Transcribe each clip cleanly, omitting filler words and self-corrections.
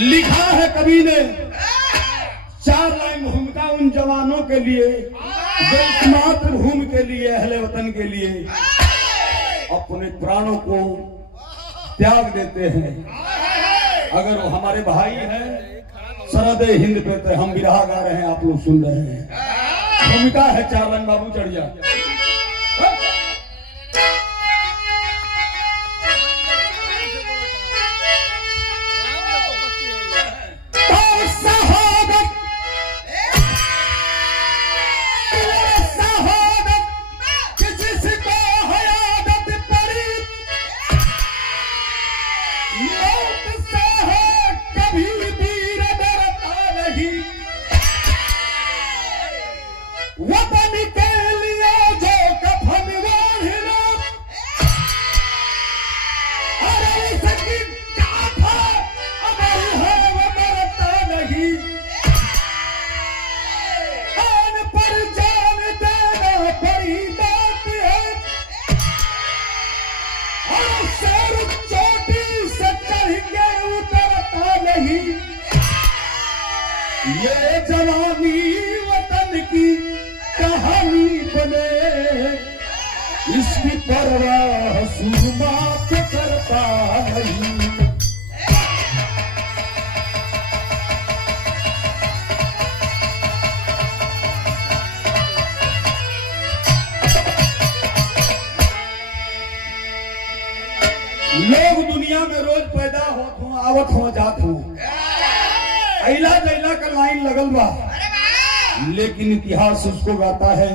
लिखा है कवि ने 4 लाइन भूमिका उन जवानों के लिए जो इस मातृभूमि के लिए, अहले वतन के लिए अपने प्राणों को त्याग देते हैं। अगर वो हमारे भाई हैं सरहद हिंद पे, तो हम बिरहा गा रहे हैं, आप लोग सुन रहे हैं। भूमिका है 4 लाइन, बाबू चढ़ जा। ये जवानी वतन की कहानी बने, इसकी परवाह सुरमा पे करता नहीं। लोग दुनिया में रोज पैदा होत हो, आवत हो, जात हो, अइला जइला का लाइन लगल बा, लेकिन इतिहास उसको गाता है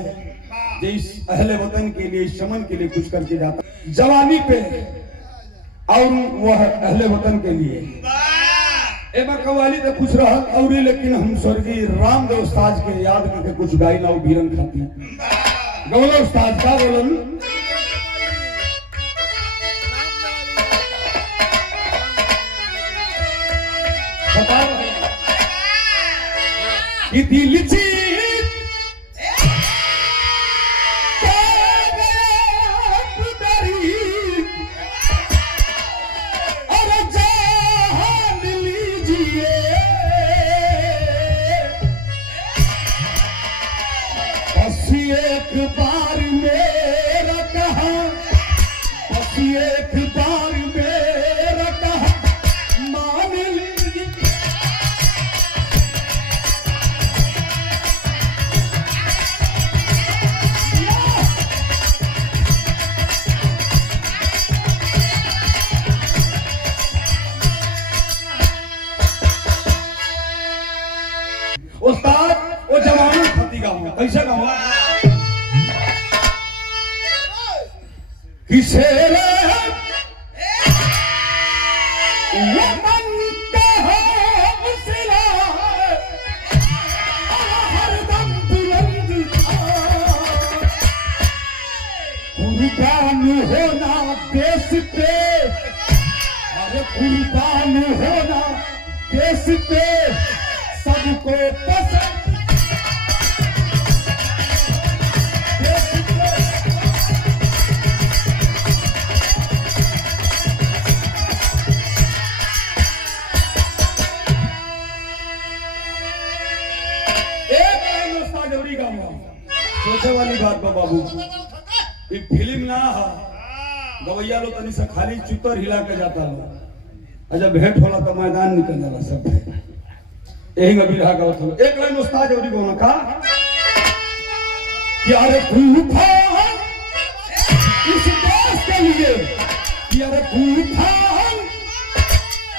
जो इस अहले वतन के लिए, इस चमन के लिए कुछ करके जाता जवानी पे, और वह अहले वतन के लिए एमा कवाली तो कुछ रहा और, लेकिन हम स्वर्गीय रामदेव उस्ताद के याद करके कुछ गाइना और बीरन खाती गौला उस्ताद का बोलन दिल और जान लीजिए, बस एक बार मेरा कहा, बस एक बार मेरा कहा मान लीजिए। उस्ताद वो जवानों खाती गाऊंगा, कैसे गाऊंगा? किसे वतन का हौसला हरदम बुलंद था, कुर्बान होना देश पे, अरे कुर्बान होना देश पे सबको पसंद। एक लाइन उस्ताद जरूरी गाऊंगा, सोचे वाली बात बा बाबू, ये फिल्म ना है गवैया लो तनी से खाली चुतर हिला के जाता लो, जब भेंट होला तो मैदान निकल जाला सब। यही अभी रहा गावत हो। एक लाइन उस्ताद जरूरी गाऊंगा का यार तूफान इस देश के लिए, यार तूफान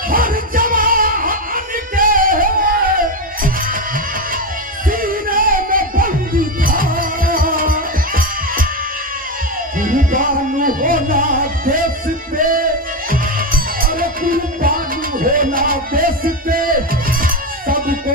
हर जवान के सीने में बंद था, कुर्बान होना देश पे, अरे कुर्बान होना देश पे सबको।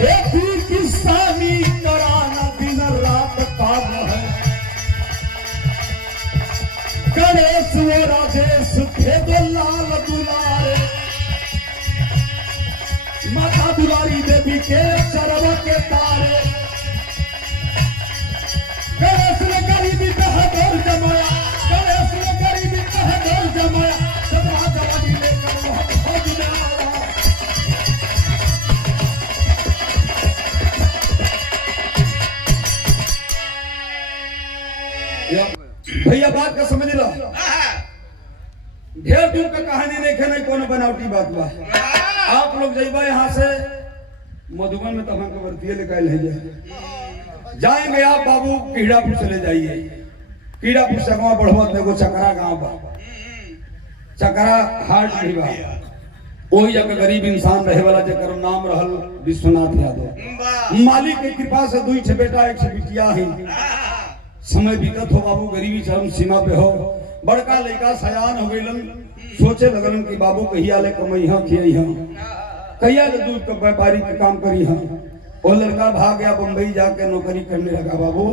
खेती किसानी कराना दिन रात काम है। गणेश वो राजेश थे दो लाल दुलारे, माता दुलारी देवी के चरण के तारे। गणेश ने गरीबी का दौर जमाया, गणेश ने गरीबी का दौर जमाया, जमा जवानी लेकर वह फौज में आया। भैया बात का समझ लो, ढेर दूर का कहानी नहीं कोनो बनावटी बात बा। आप लोग जाइबा यहाँ से मधुबन में तमाम के वर्तिये निकाल है जाएंगे आप बाबू कीड़ापुर चले जाइए। कीड़ापुर से गाँव बढ़वत एगो चकरा गांव बा, चकरा हाट नहीं बा। वही जगह गरीब इंसान रहे वाला जकर नाम रहल विश्वनाथ यादव। मालिक की कृपा से दुई छे बेटा एक छे बिटिया ही। समय बीतत हो बाबू, गरीबी चरम सीमा पे हो। बड़का लड़का सयान हो गइलन, सोचे लगलन कि बाबू कहिया ले कमई हां खियई हां, कहिया ले दूध का व्यापारी के काम करी हां। वो लड़का भाग गया बंबई, जाके नौकरी करने लगा। बाबू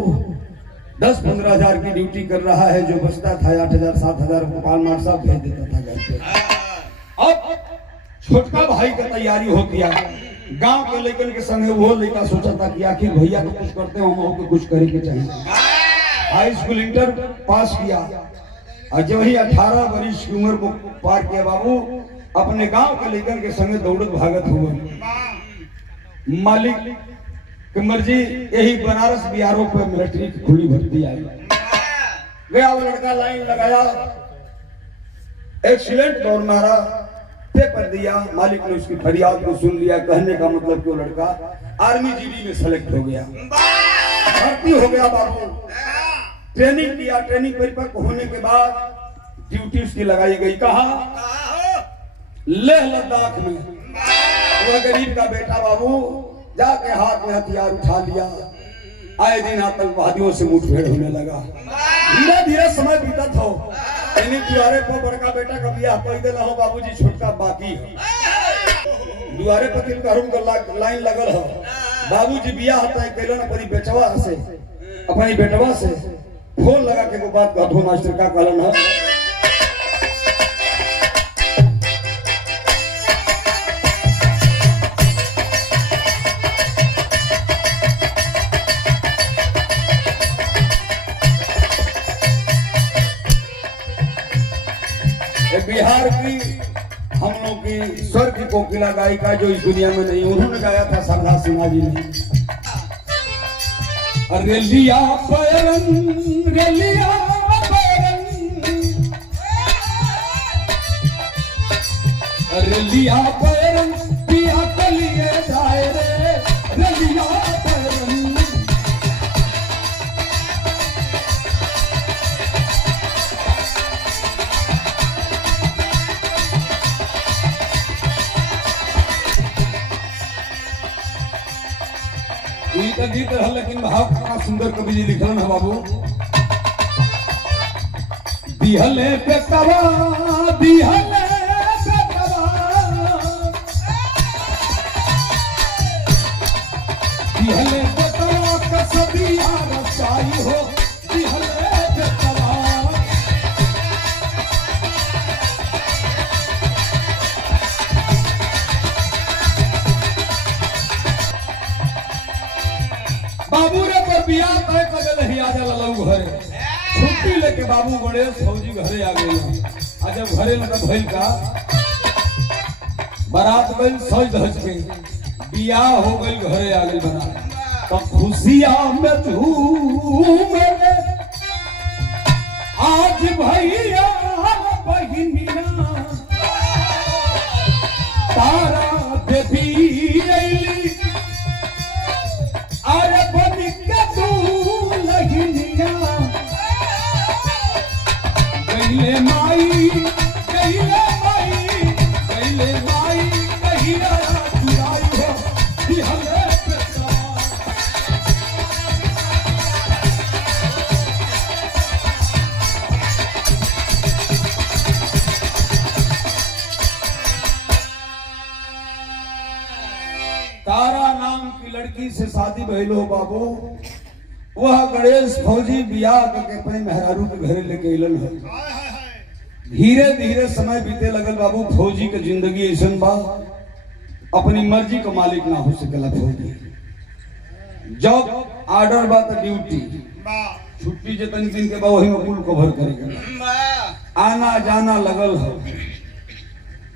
10-15 हजार की ड्यूटी कर रहा है, जो बचता था 8,000 7,000 गोपाल मार साहब भेज देता था घर पे। अब छोटका भाई का तैयारी हो गया, गांव के लड़कन के संग वो लड़का सोचा था कि आखिर भैया तो कुछ करते हो, हम को कुछ करे के चाहिए। हाई स्कूल इंटर पास किया और जब ही 18 वर्ष की उम्र को पार किया बाबू, अपने गांव के लड़कन के संग दौड़त भागत हुए। मालिक की मर्जी, यही बनारस बिहारों पे मिलिट्री की खुली भर्ती आई। गया वो लड़का, लाइन लगाया, एक्सीलेंट दौड़ मारा, पेपर दिया। मालिक ने उसकी फरियाद को सुन लिया। कहने का मतलब कि वो लड़का आर्मी जीडी में सेलेक्ट हो गया, भर्ती हो गया बाबू। ट्रेनिंग किया, ट्रेनिंग परिपक्व होने के बाद ड्यूटी उसकी लगाई गई। कहा? लेह लद्दाख में। वह गरीब का बेटा बाबू जाके हाथ में हथियार उठा लिया। आए दिन आतंकवादियों से मुठभेड़ होने लगा। धीरे धीरे समय बीतत हो, दुआरे पर बड़का बेटा का बियाह कर देना हो बाबूजी, छोटका बाकी है। दुआरे पर तिलकहरुम का लाइन लगल हो, बाबूजी बियाह तय कैलन अपनी बेटवा से, अपनी बेटवा से फोन लगा के वो बात कहतो मास्टर का कहलन है। बिहार की हम लोग की स्वर की कोकिला गायिका जो इस दुनिया में नहीं, उन्होंने गाया था शारदा सिन्हा जी ने। रेलिया पैरन, रेलिया पैरन, रेलिया पैरन, पिया कलिए जाए रे, रेलिया पैरन। गीत रहा, लेकिन भाव कितना सुंदर कवि जी लिखलन है बाबू। दिहले बेटवा, दिहले बेटवा, दिहले बेटवा कसबिया रचाई हो, दिहले बेटवा। बाबू रे पर बियाह तय कर देले आ जाला लोग घरे। छुट्टी लेके बाबू गणेश फौजी घरे आ गए। आ जब घरे में तब भइल का बारात गइल, सज धज के बियाह हो गइल, घरे आ गइल बारात। तो खुशियां में झूमे आज भैया बहिनिया, तारा देवी अइली, अरे बनी के तू लगिनिया। गईले माई, गईले माई, गईले माई, कहिया चुराई हो, दिहले बेटा। तारा नाम की लड़की से शादी भइल हो बाबू। वह गणेश फौजी बियाह करके अपने मेहरारू के घरे लेके अइलन है। धीरे धीरे समय बीते लगल बाबू। फौजी के जिंदगी ऐसन बा, अपनी मर्जी का मालिक ना हो सकेला फौजी। जब ऑर्डर बा तो ड्यूटी, छुट्टी जितनी दिन के बाद वही में कुल कवर करेगा। आना जाना लगल है,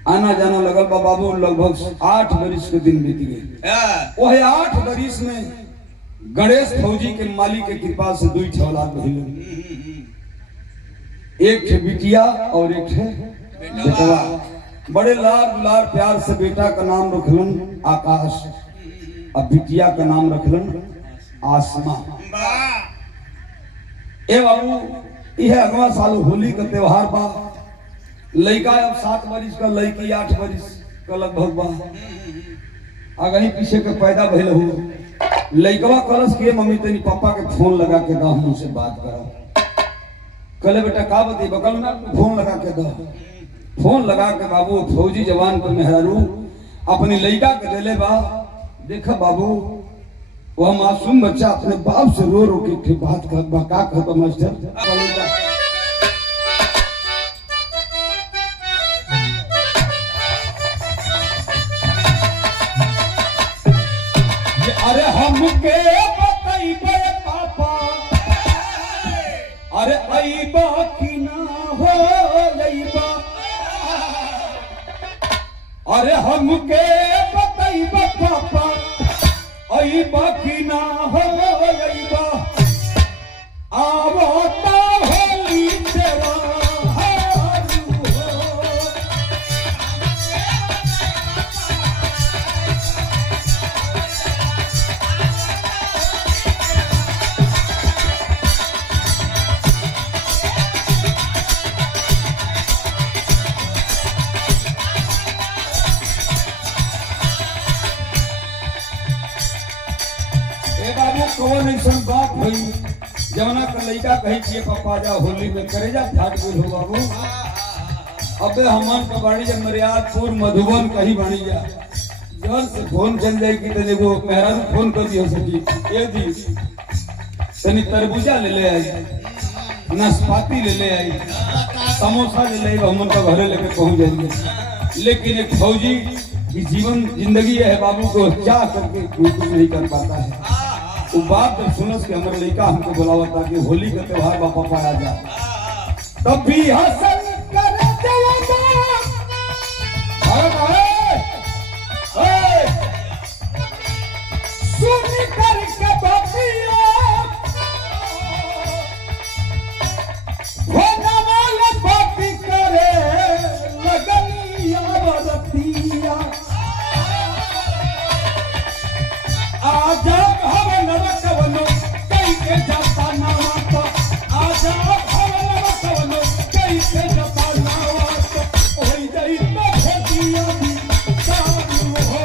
आना जाना लगल बा बाबू। लगभग 8 बरिस के दिन बीत गए। वही 8 बरिस में गणेश फौजी के मालिक के कृपा से 2 औलाद भइल। एक थे बिटिया और एक थे बेटवा। बड़े लाड दुलार प्यार से बेटा का नाम रखलन आकाश और बिटिया का नाम रखलन आसमा। ए बाबू, यह अगवा साल होली का त्योहार बा। लड़का अब 7 बरिस का, लड़की 8 बरिस का लगभग बा। आगे पीछे के पैदा भइल हो। लड़कवा कलश किए मम्मी तेरी पापा के फोन लगा के दा, हम उनसे बात करा। कले बेटा का बते बकल ना, फोन लगा के दा। फोन लगा के बाबू फौजी जवान पर मेहरारू अपनी लड़का के देले बा। देखा बाबू, वह मासूम बच्चा अपने बाप से रो रो के बात कर बा। का कहता मास्टर? अरे हमके बताइबे पापा, अरे अइबा कि ना हो अइबा। अरे हमके बताइबे पापा, अइबा कि ना हो अइबा। आवो तो होली तेरा कौन ऐसा बात हुई जवना का लड़का कही छिए पापा जा होली में करे जा फाट गई हो बाबू। अबे हमन का बाड़ी जब मरियादपुर मधुबन कहीं बाड़ी जा जन से फोन चल जाए कि तने वो मेहरारू फोन कर दियो सकी ए दी तनी तरबूजा ले आई, नाशपाती ले आई, समोसा ले आई, हमन का घरे लेके पहुंच जाएंगे। लेकिन एक फौजी की जीवन जिंदगी है बाबू को क्या करके कुछ नहीं कर पाता है। वो बात जब सुनस के हमारे लड़का हमको बुलावा था कि होली का त्योहार बापा पाया जाए, तब भी हसन करे सुन करके बापिया होने वाले बापी करे लगनिया बरतिया। आजा भवन रखवनो कई के जाता नावा तो, आजा भवन रखवनो कई के जाता नावा तो। ओई जाई तो भेदिया भी सारू हो।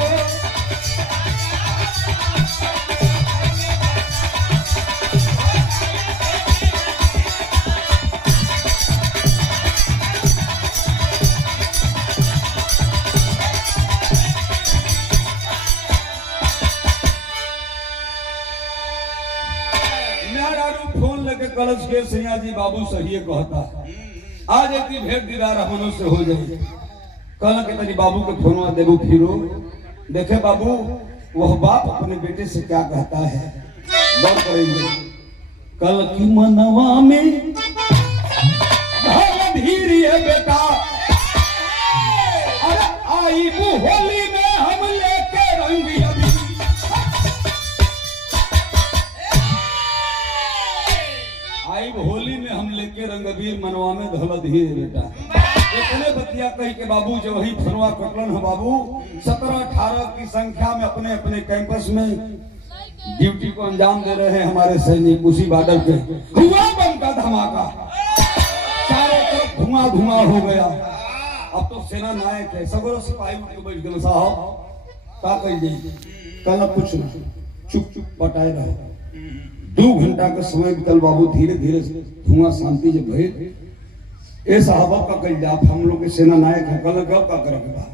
फोन लेके कलश के सैया जी बाबू सही कहता आज एक भेंट दीदार हमनों से हो जाए। कल के तनी बाबू के फोनवा देबू फिरो देखे बाबू वह बाप अपने बेटे से क्या कहता है, गौर करेंगे। कल की मनवा में धीरे है बेटा, अरे आई वो होली में हम लेके रंगी अभी। आई होली में हम लेके रंगबीर मनवा में धोला धीरे बेटा। इतने बतिया कही के बाबू जो वही फरवा कटलन है बाबू 17-18 की संख्या में अपने अपने कैंपस में ड्यूटी को अंजाम दे रहे हैं हमारे सैनिक। उसी बॉर्डर पे हुआ बम का धमाका, चारों तरफ धुआं धुआं हो गया। अब तो सेना नायक है, सगरो सिपाही उठ के बैठ गए साहब का कही जाए कल कुछ चुप चुप पटाए रहो। 2 घंटा का समय बीतल बाबू, धीरे धीरे धुआं शांति जब भइल ए साहब का कही जाप हम लोग के सेना नायक है कल गप का करे के बाद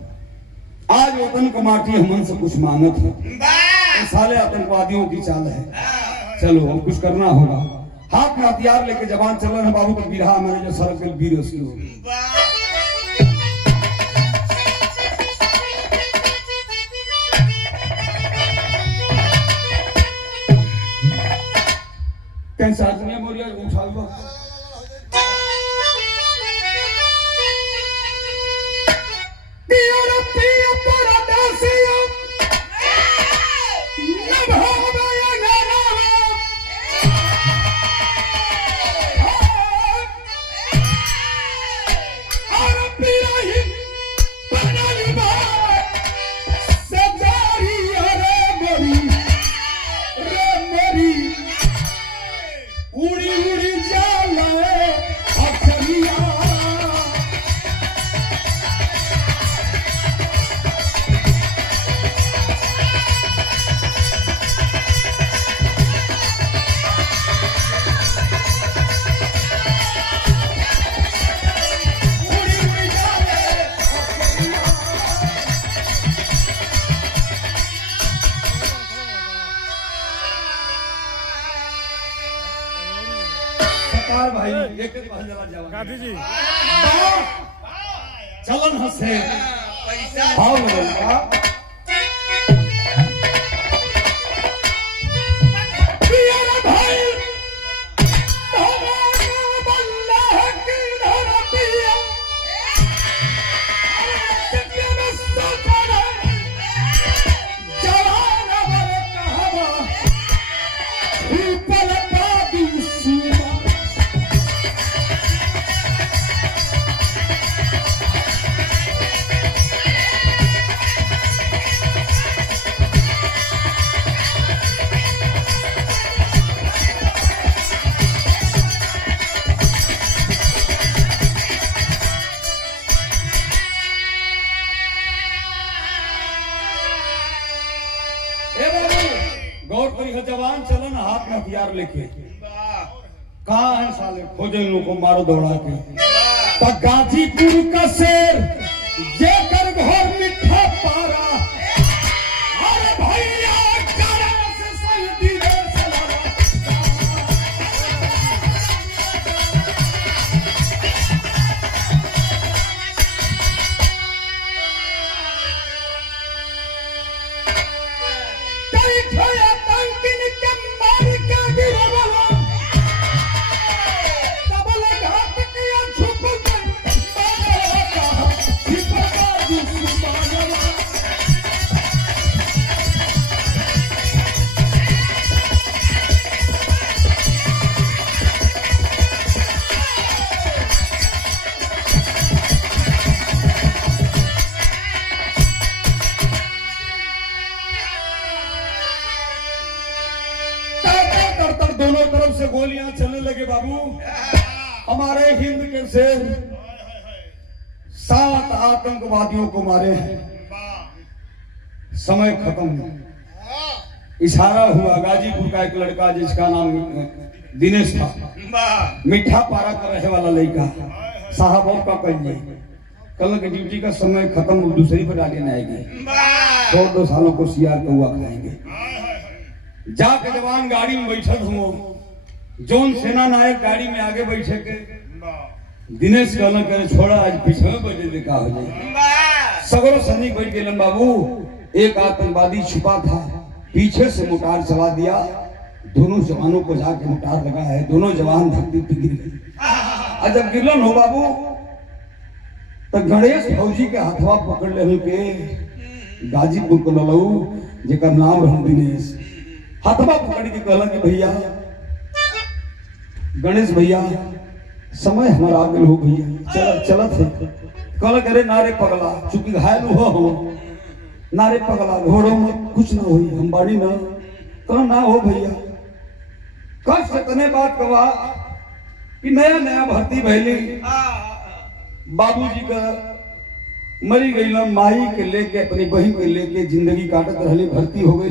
आज वतन का माटी हमन से कुछ मांगत है, तो साले आतंकवादियों की चाल है। चलो अब कुछ करना होगा। हाथ में हथियार लेके जवान चल रहे हैं बाबू, तो बिरहा मेरे जो सड़क पे वीर उसकी होगी। कैसा आदमी बोलिए उठा लो। भाई एक गांधी जी चलन हंसे भाव लगेगा। गौर करी है जवान चलन हाथ में हथियार लेके कहा है साले खोजे लोग को मारो दौड़ा के। तो गाजीपुर का शेर ये कर घोर मिठा पारा अरे भैया से सही दोनों तरफ से गोलियां चलने लगे बाबू। हमारे हिंद के शेर 7 आतंकवादियों को मारे हैं। समय खत्म। इशारा हुआ गाजीपुर का एक लड़का जिसका नाम दिनेश था, मिठा पारा का रहे वाला लड़का साहबों का कहिए कल की ड्यूटी का समय खत्म, दूसरी पर आगे आएगी। 2 सालों को सियार का हुआ खाएंगे। जाके जवान गाड़ी में बैठत हो, जोन सेना नायक गाड़ी में आगे बैठे के दिनेश कहना करे छोड़ा आज पीछे में बैठे देखा हो जाए। सगरों सैनिक बैठ गए बाबू। एक आतंकवादी छुपा था, पीछे से मोटार चला दिया। दोनों जवानों को जाके मोटार लगा है, दोनों जवान धरती पे गिर गए। जब गिरलन हो बाबू तो गणेश फौजी के हथवा पकड़ ले के गाजीपुर को ललऊ जेकर नाम रह दिनेश हथवा पकड़ के कहला कि भैया गणेश भैया समय हमारा आगे हो भैया चलत है। कहला करे नारे पगला चूंकि घायल हो नारे पगला घोड़ों में कुछ ना हुई हम बाड़ी ना कहला ना हो भैया। कष्ट इतने बात कहा कि नया नया भर्ती भैली बाबूजी का मरी गई ना माई के लेके अपनी बहन के लेके जिंदगी काटत रहली, भर्ती हो गई।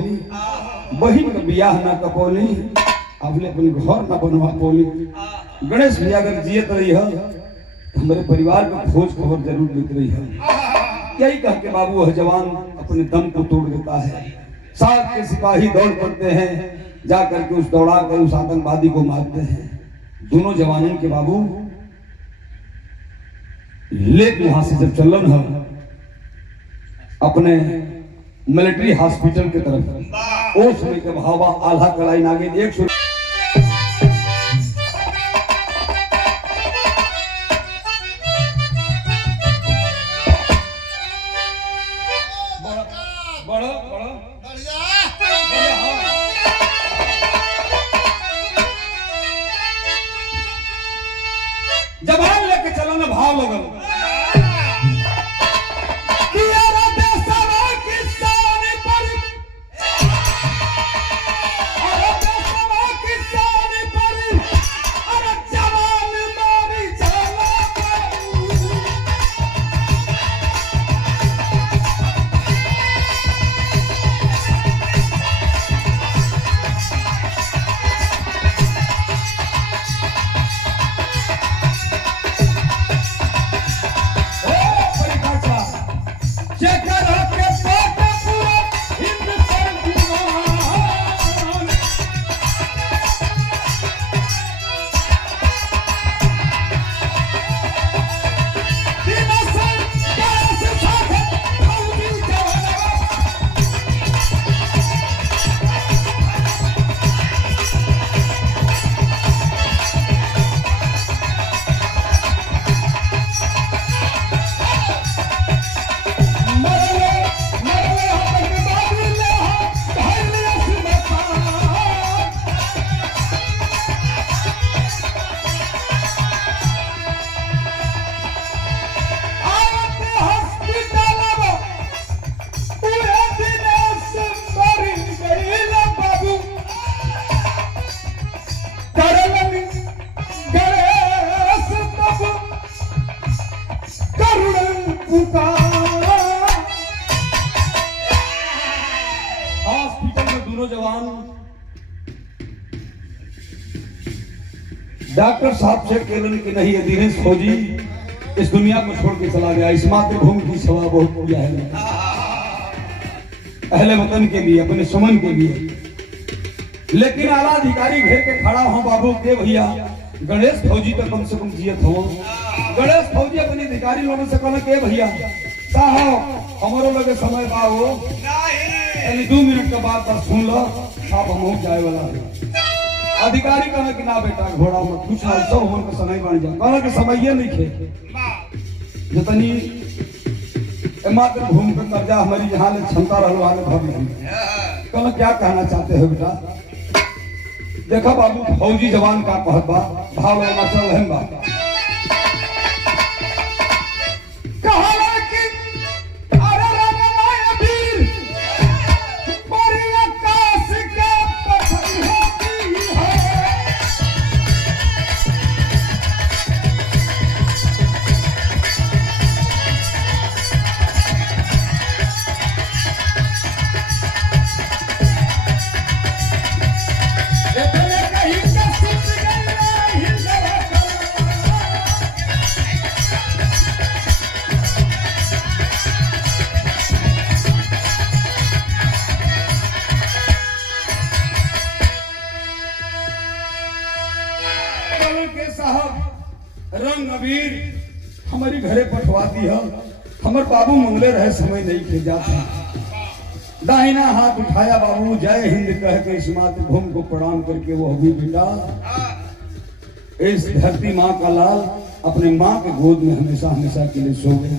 बहन का बियाह ना कपौली, अपने अपने घर ना बनवा पौली। गणेश भैया अगर जियत रही है तो हमारे परिवार का खोज खबर जरूर लेते रही है। यही कह के बाबू वह जवान अपने दम को तोड़ देता है। साथ के सिपाही दौड़ पड़ते हैं, जाकर के उस दौड़ा कर उस आतंकवादी को मारते हैं। दोनों जवानों के बाबू लेके वहां से जब चलन है अपने मिलिट्री हॉस्पिटल की तरफ, उस समय के भावा आल्हा कलाई नागे 100 जवान लेके चलो ना भाव लगल कि यारा देशवा की शान पर, अरे देशवा की शान पर, अरे जवान मारी चला हॉस्पिटल में दोनों जवान डॉक्टर साहब से केवल कि नहीं ये दिनेश फौजी इस दुनिया को छोड़ के चला गया। इस मातृभूमि की सेवा बहुत किया है, अहले वतन के लिए, अपने सुमन के लिए। लेकिन आला अधिकारी घेर के खड़ा हो बाबू के भैया गणेश फौजी तो कम से कम जियत हो। गणेश फौजी अपने अधिकारी लोगों से कहना के भैया साहब हमारो लगे समय बा हो, यानी 2 मिनट के बाद बस सुन लो साहब हम जाए वाला है। अधिकारी कहना कि ना बेटा घोड़ा मत कुछ ना सब हमन के समय बन जा, कहना कि समय ये नहीं खे जितनी मातृभूमि का कर्जा हमारी जहाँ ले क्षमता रहलो हाल भर नहीं। कहना क्या कहना चाहते हो बेटा? देखा बाबू फौजी जवान का कहत बा भाव में चल रहन बा कहला कि अरे रंगमाय वीर बड़ी आकाश के पत्थर होती है। रंग अबीर हमारी घरे पठवा दी है, हमारे बाबू मंगले रहे समय नहीं खे जाता। दाहिना हाथ उठाया बाबू जय हिंद कह के इस मातृभूमि को प्रणाम करके वो अभी बेटा इस धरती माँ का लाल अपने माँ के गोद में हमेशा हमेशा के लिए सो गए।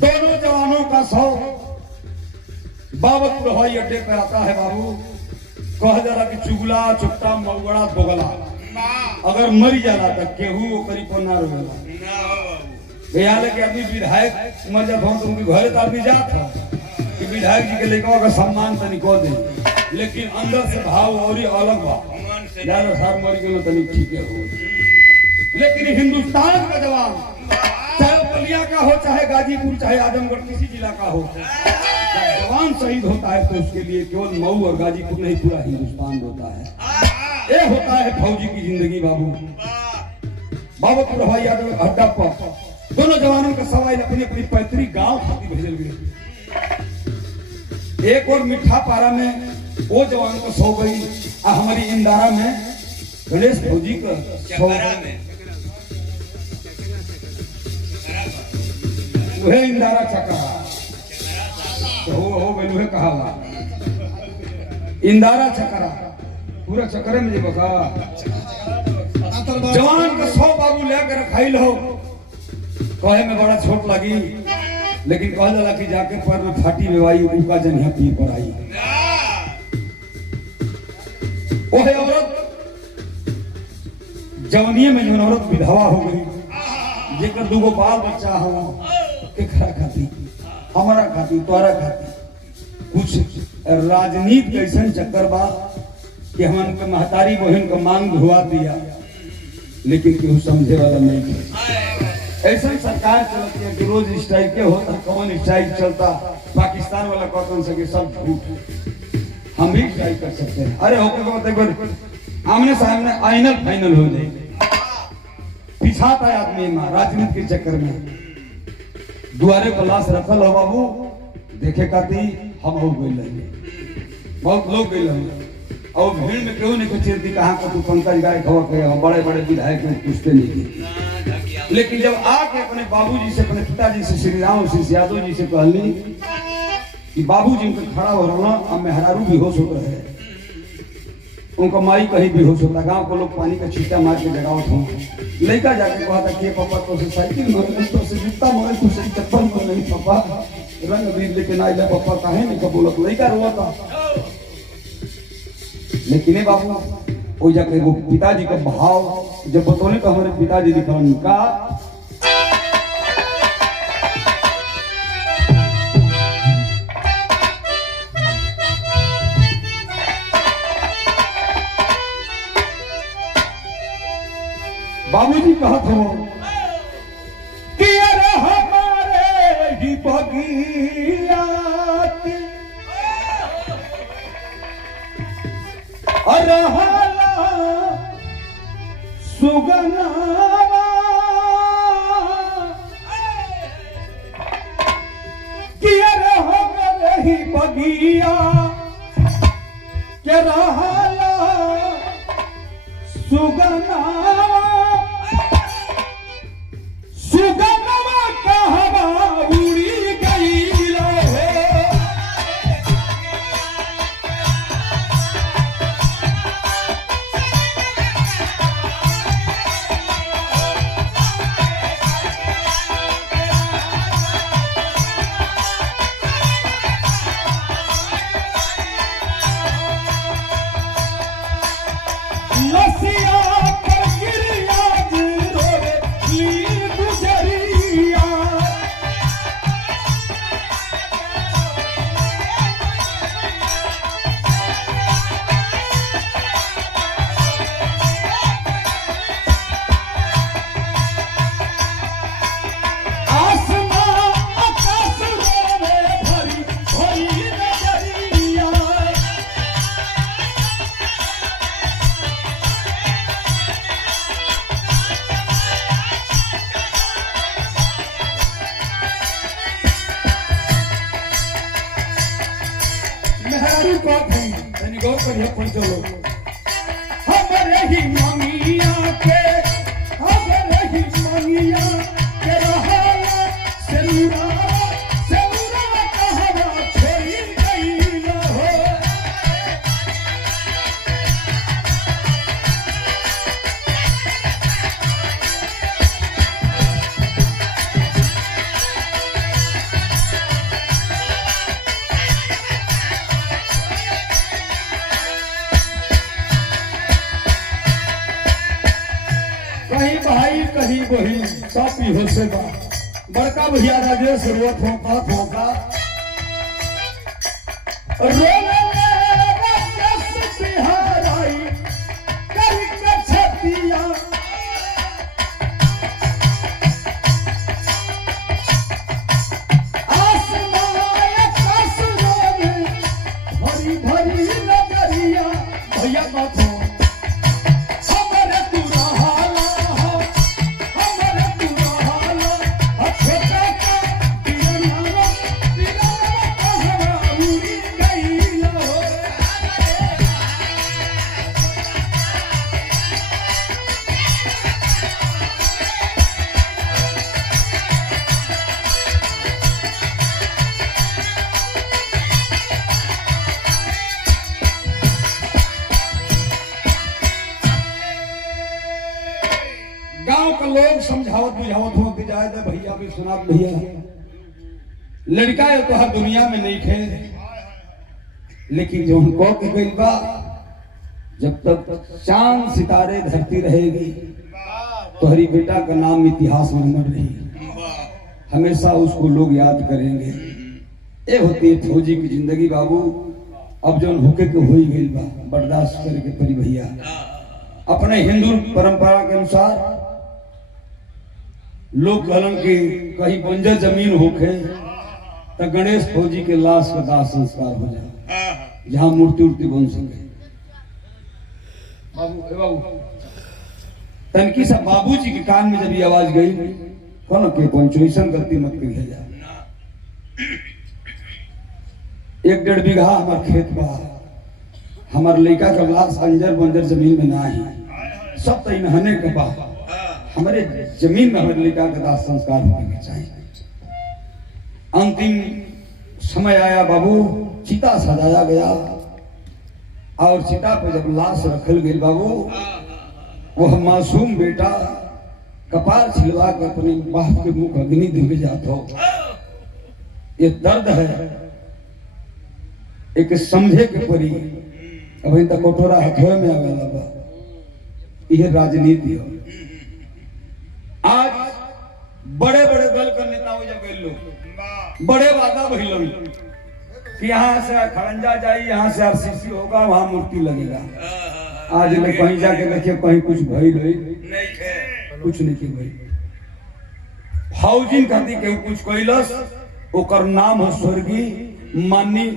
दोनों जवानों का शव बाबतपुर हवाई अड्डे पे आता है बाबू। कह जरा कि चुगला चुपटा मऊगड़ा दोगला अगर मरी जाला तक केहू ओकरी पर ना रोवेला। यहाँ के आदमी विधायक मर जात हो तो उनके घरे तो आदमी जात हो कि विधायक जी के लेकर का सम्मान तनी को दे, लेकिन अंदर से भाव और अलग बा ज्यादा सार मर गए तनी ठीक है हो। लेकिन हिंदुस्तान का जवान चाहे बलिया का हो चाहे गाजीपुर चाहे आजमगढ़ किसी जिला का हो, जब जवान शहीद होता है तो उसके लिए केवल मऊ और गाजीपुर नहीं पूरा हिंदुस्तान होता है। ये होता है फौजी की जिंदगी बाबू। बाबतपुर हवाई अड्डा पर दोनों जवानों का सवाल अपनी अपनी पैतृक गांव खाती भेजल गई। एक और मिठा पारा में वो जवान को सो गई, हमारी इंदारा में गणेश फौजी का वह इंदारा चकरा हो गई वह कहा इंदारा चकरा पूरा चक्कर में बका जवान का 100 बाबू लेकर खाई लो कहे में बड़ा छोट लगी, लेकिन कह जाला कि जाके पर में फाटी बेवाई उनका जनिया पी पर आई। ओहे औरत जवनिये में जो औरत विधवा हो गई, जेकर दूगो बाल बच्चा हो केकरा खाती, हमारा खाती, तोरा खाती। कुछ राजनीति कैसन चक्कर बा कि हमन के महतारी बहन का मांग धुआ दिया, लेकिन केहू समझे वाला नहीं। ऐसा सरकार चलती है कि रोज स्ट्राइक के होता, कौन स्ट्राइक चलता, पाकिस्तान वाला कौन सके सब झूठ, हम भी स्ट्राइक कर सकते हैं। अरे होकर आमने सामने फाइनल हो जाए, पिछाता है आदमी मां राजनीति के चक्कर में। दुआरे पर लाश रखल हो बाबू देखे खाती हम हो गए, बहुत लोग गए और भीड़ में क्यों नहीं कुछ कहा को तू पंकज गाय खबर के बड़े बड़े विधायक में पूछते नहीं की। लेकिन जब आके अपने बाबूजी से, अपने पिताजी से, श्री राम सिंह यादव जी से कहली कि बाबूजी उनके खड़ा हो रहा अब मेहरारू बेहोश होता है, उनका माई कहीं बेहोश होता, गांव को लोग पानी का छींटा मार के जगावत हो। लड़का जाके कहा था कि पापा तो से साइकिल मोड़ तो से जूता मोड़ तो से चप्पल मोड़ नहीं पापा रंग भी लेके ना आइला पापा काहे नहीं का बोलत, लड़का रोवा था। लेकिन बाबू वो जाके वो पिताजी का भाव जब बतौले तो हमारे पिताजी दिखाने का बाबूजी कहा था कि अरे हमारे ही बगिया अरे हाला सुगना कि अरे हमारे ही बगिया के रहाला सुगना सुगनवा कहवा उड़ी गई लसिया पर गिरिया रोवे लीन गुजरिया आसमां आकाश रोवे भरी भरी नजरिया मेहरारू को थे तनी गौर करिए पंचलो हमरे ही मांगिया के रहा सेनुरा कहवा छोड़ी गई हो। कहीं भाई कहीं बही सापी हो से बा बड़का भैया राजेश रोत होका रोले राजेश बिहाराई करी के छतिया आसमां आकाश रोवे भरी भरी नजरिया भैया बात हो हमरे तू रहाला लोग समझावत बुझावत हो कि जाए दे भैया विश्वनाथ भैया, लड़का है तो हर दुनिया में नहीं खे, लेकिन जो उनको के गई बा जब तक चांद सितारे धरती रहेगी तो हरी बेटा का नाम इतिहास में अमर रही, हमेशा उसको लोग याद करेंगे। ये होती है फौजी की जिंदगी बाबू। अब जो होके के हो ही गई बा, बर्दाश्त करके परी भैया। अपने हिंदू परंपरा के अनुसार लोग कहलन कि कहीं बंजर जमीन होके तो गणेश फौजी के लाश का दाह संस्कार हो जाए, जहां मूर्ति उर्ति बन सके। बाबू तनकी सब बाबूजी के कान में जब ये आवाज गई, कौन के पंचोईसन गलती मत कर जा। 1-1.5 बीघा हमार खेत बा, हमार लड़का का लाश अंजर बंजर जमीन में ना है, सब तई नहने के बा, हमारे जमीन में हमारे लड़का का दाह संस्कार होने चाहिए। अंतिम समय आया बाबू, चिता सजाया गया और चिता पे जब लाश रखल गई बाबू, वह मासूम बेटा कपार छिलवा कर अपने बाप के मुख अग्नि दे जाता हो। ये दर्द है, एक समझे के परी। अभी तक कटोरा हथोए में आ गया बा, यह राजनीति हो। आज बड़े बड़े दल का नेता हो जाए लोग, बड़े वादा भइल कि यहाँ से खड़ंजा जाई, यहाँ से आरसीसी होगा, वहां मूर्ति लगेगा। आज में कहीं जाके देखिए कहीं कुछ भइल नहीं, कुछ नहीं की भइल। फौजी खाती केहू कुछ कैलस, ओकर नाम हो स्वर्गीय माननीय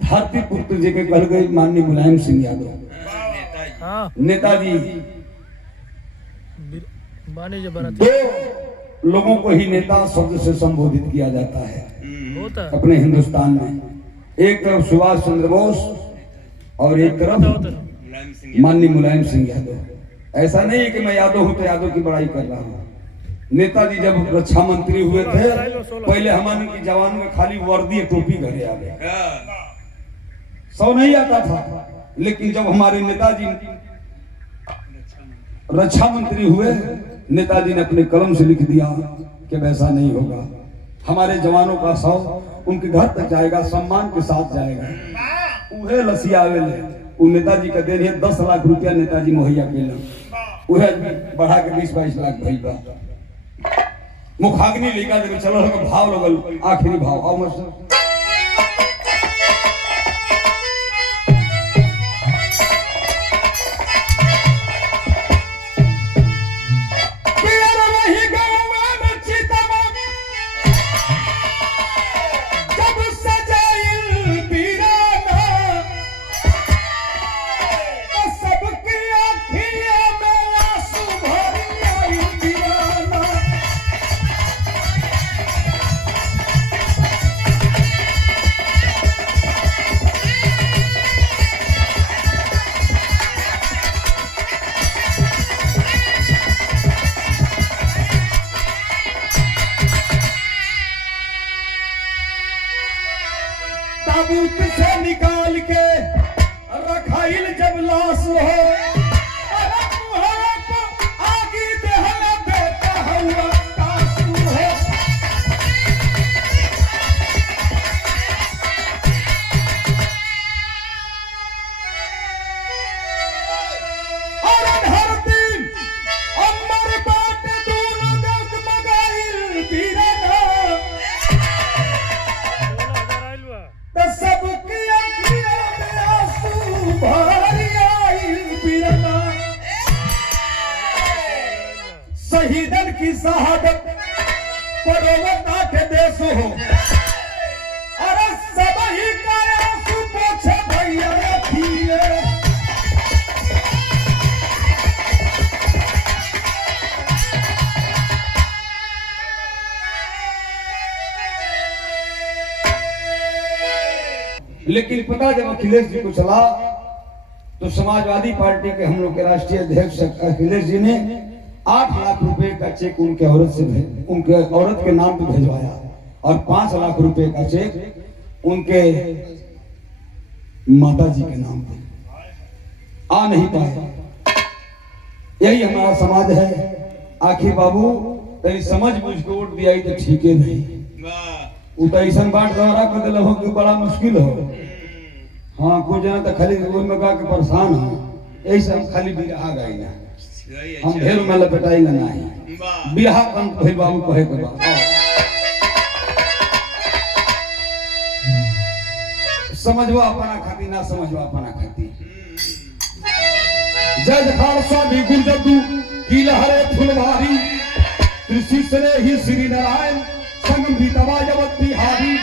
धरती पुत्र जी के कल गई माननीय मुलायम सिंह यादव नेताजी। 2 लोगों को ही नेता शब्द से संबोधित किया जाता है अपने हिंदुस्तान में। एक तरफ सुभाष चंद्र बोस और एक तरफ माननीय मुलायम सिंह यादव। ऐसा नहीं है कि मैं यादव हूं तो यादव की बड़ाई कर रहा हूं। नेताजी जब रक्षा मंत्री हुए थे, पहले हमारे की जवान में खाली वर्दी टोपी घरे आ गए, सौ नहीं आता था। लेकिन जब हमारे नेताजी रक्षा मंत्री हुए, नेताजी ने अपने कलम से लिख दिया कि वैसा नहीं होगा, हमारे जवानों का सौ उनके घर तक जाएगा, सम्मान के साथ जाएगा। उहे लसियावे ले, वो नेताजी का देन है 10 लाख रुपया नेताजी मुहैया केला, उहे बढ़ा के 20-22 लाख भइल बा। मुखाग्नि लेकर देवे चलो भाव लगल, आखिरी भाव आओ मस्त। ताबूत से निकाल के रखाइल जब लाश हो, आगे देहला बेटा हुआ कासू हो। और धरती अमर बाट दोनों जगमगाइल पीरना, सबकी अखियों में आंसू भरी आइल पीरना। शहीदन की शहादत पर्वता के देश हो, अरे सब ही का आंसू पोछे भैया रखिए। लेकिन पता जब अखिलेश जी को चला तो समाजवादी पार्टी के हम लोग के राष्ट्रीय अध्यक्ष अखिलेश जी ने 8 लाख रुपए का चेक उनके औरत के नाम पे भिजवाया और 5 लाख रुपए का चेक उनके माता जी के नाम पे। आ नहीं पाए। यही हमारा समाज है। आखिर बाबू तेरी समझ बुझ के वोट दिया तो ठीक है नहीं वो तो ऐसा बात द्वारा कर दिल हो कि बड़ा मुश्किल हो। हाँ कुछ जना तो खाली वो में गा के परेशान हो ऐसे हम खाली बिरहा गए ना हम ढेर में लपेटाई ना है बिरहा कम कहे बाबू कहे के बात समझवा अपना खाती ना समझवा अपना खाती जज खालसा भी गुरजदू की लहरे फुलवारी कृषि से ही श्री नारायण संग भी दवायवत बिहारी